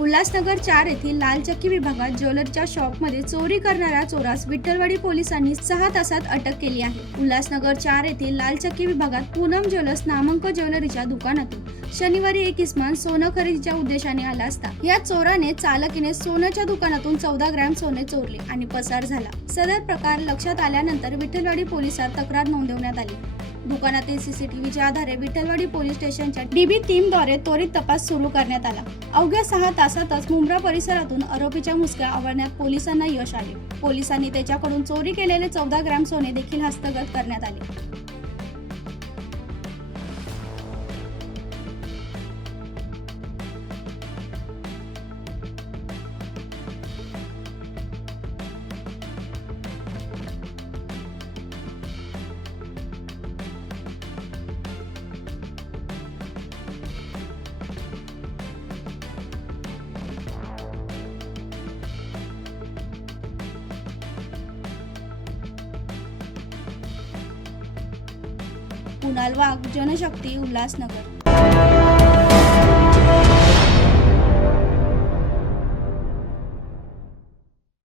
उल्हासनगर चार येथील लालचक्की विभागात ज्वेलरच्या शॉपमध्ये चोरी करणाऱ्या चोरास विठ्ठलवाडी पोलिसांनी सहा तासात अटक केली आहे. उल्हासनगर चार येथील लालचक्की विभागात पूनम ज्वेलर्स नामांक ज्वेलरीच्या दुकानातून शनिवारी एक इसमान सोनं खरेदीच्या उद्देशाने आला असता या चोराने चालकीने सोन्याच्या दुकानातून चौदा ग्रॅम सोने चोरले आणि पसार झाला. सदर प्रकार लक्षात आल्यानंतर विठ्ठलवाडी पोलिसात तक्रार नोंदवण्यात आली. दुकानातील सीसीटीव्हीच्या आधारे विठ्ठलवाडी पोलीस स्टेशनच्या डीबी टीमद्वारे त्वरित तपास सुरू करण्यात आला. अवघ्या सहा तास तासातच मुंब्रा परिसरातून आरोपीच्या मुसक्या आवळण्यात पोलिसांना यश आले. पोलिसांनी त्याच्याकडून चोरी केलेले चौदा ग्रॅम सोने देखील हस्तगत करण्यात आले. कुणाल वाघ जनशक्ती उल्हासनगर.